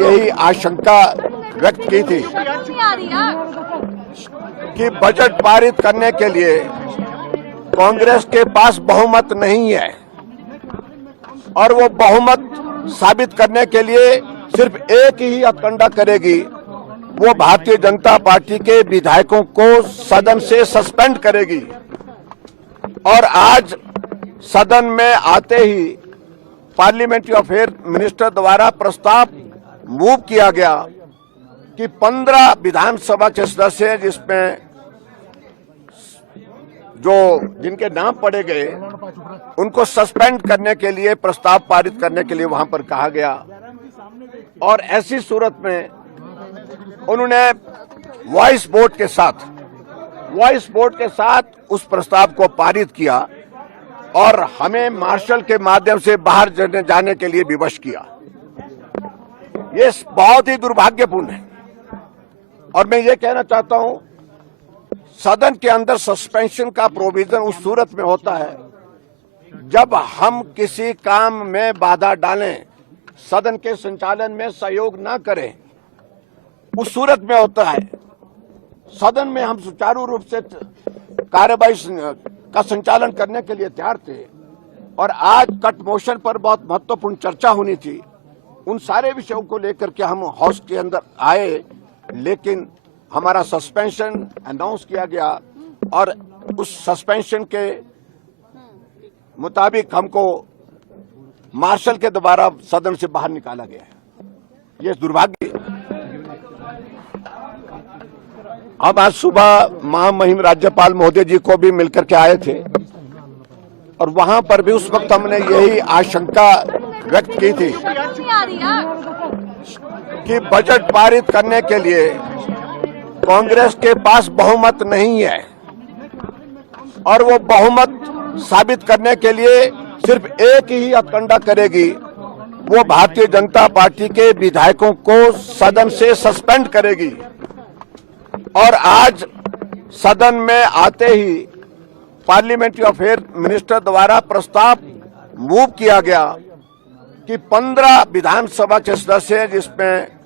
यही आशंका व्यक्त की थी कि बजट पारित करने के लिए कांग्रेस के पास बहुमत नहीं है और वो बहुमत साबित करने के लिए सिर्फ एक ही हथकंडा करेगी, वो भारतीय जनता पार्टी के विधायकों को सदन से सस्पेंड करेगी। और आज सदन में आते ही पार्लियामेंट्री अफेयर मिनिस्टर द्वारा प्रस्ताव मूव किया गया कि 15 विधानसभा के सदस्य हैं जिसमें जिनके नाम पढ़े गए उनको सस्पेंड करने के लिए प्रस्ताव पारित करने के लिए वहां पर कहा गया। और ऐसी सूरत में उन्होंने वॉइस वोट के साथ उस प्रस्ताव को पारित किया और हमें मार्शल के माध्यम से बाहर जाने के लिए विवश किया। ये बहुत ही दुर्भाग्यपूर्ण है। और मैं ये कहना चाहता हूं, सदन के अंदर सस्पेंशन का प्रोविजन उस सूरत में होता है जब हम किसी काम में बाधा डालें, सदन के संचालन में सहयोग न करें, उस सूरत में होता है। सदन में हम सुचारू रूप से कार्यवाही का संचालन करने के लिए तैयार थे और आज कट मोशन पर बहुत महत्वपूर्ण चर्चा होनी थी। उन सारे विषयों को लेकर के हम हाउस के अंदर आए, लेकिन हमारा सस्पेंशन अनाउंस किया गया और उस सस्पेंशन के मुताबिक हमको मार्शल के द्वारा सदन से बाहर निकाला गया है। ये दुर्भाग्य है। हम आज सुबह महामहिम राज्यपाल महोदय जी को भी मिलकर के आए थे और वहां पर भी उस वक्त हमने यही आशंका व्यक्त की थी कि बजट पारित करने के लिए कांग्रेस के पास बहुमत नहीं है और वो बहुमत साबित करने के लिए सिर्फ एक ही हथकंडा करेगी, वो भारतीय जनता पार्टी के विधायकों को सदन से सस्पेंड करेगी। और आज सदन में आते ही पार्लियामेंट्री अफेयर मिनिस्टर द्वारा प्रस्ताव मूव किया गया कि 15 विधानसभा के सदस्य हैं जिसमें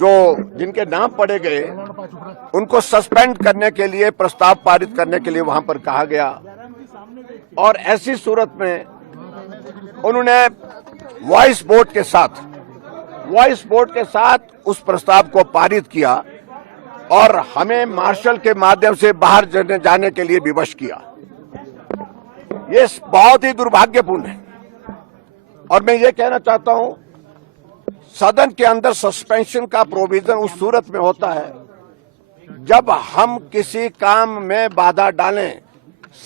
जिनके नाम पढ़े गए उनको सस्पेंड करने के लिए प्रस्ताव पारित करने के लिए वहां पर कहा गया। और ऐसी सूरत में उन्होंने वॉइस वोट के साथ उस प्रस्ताव को पारित किया और हमें मार्शल के माध्यम से बाहर जाने के लिए विवश किया। ये बहुत ही दुर्भाग्यपूर्ण है। और मैं ये कहना चाहता हूं, सदन के अंदर सस्पेंशन का प्रोविजन उस सूरत में होता है जब हम किसी काम में बाधा डालें,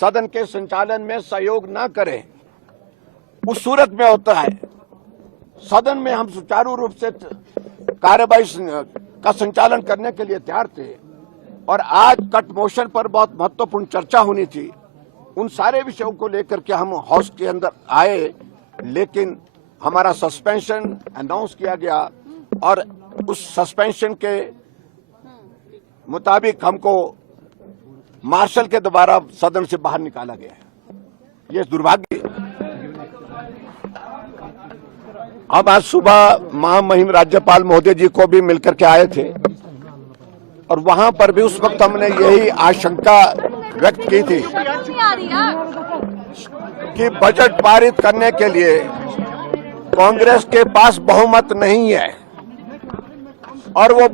सदन के संचालन में सहयोग न करें, उस सूरत में होता है। सदन में हम सुचारू रूप से कार्यवाही का संचालन करने के लिए तैयार थे और आज कट मोशन पर बहुत महत्वपूर्ण चर्चा होनी थी। उन सारे विषयों को लेकर के हम हाउस के अंदर आए, लेकिन हमारा सस्पेंशन अनाउंस किया गया और उस सस्पेंशन के मुताबिक हमको मार्शल के द्वारा सदन से बाहर निकाला गया है। ये दुर्भाग्य है। हम आज सुबह महामहिम राज्यपाल महोदय जी को भी मिलकर के आए थे और वहां पर भी उस वक्त हमने यही आशंका व्यक्त की थी कि बजट पारित करने के लिए कांग्रेस के पास बहुमत नहीं है और वो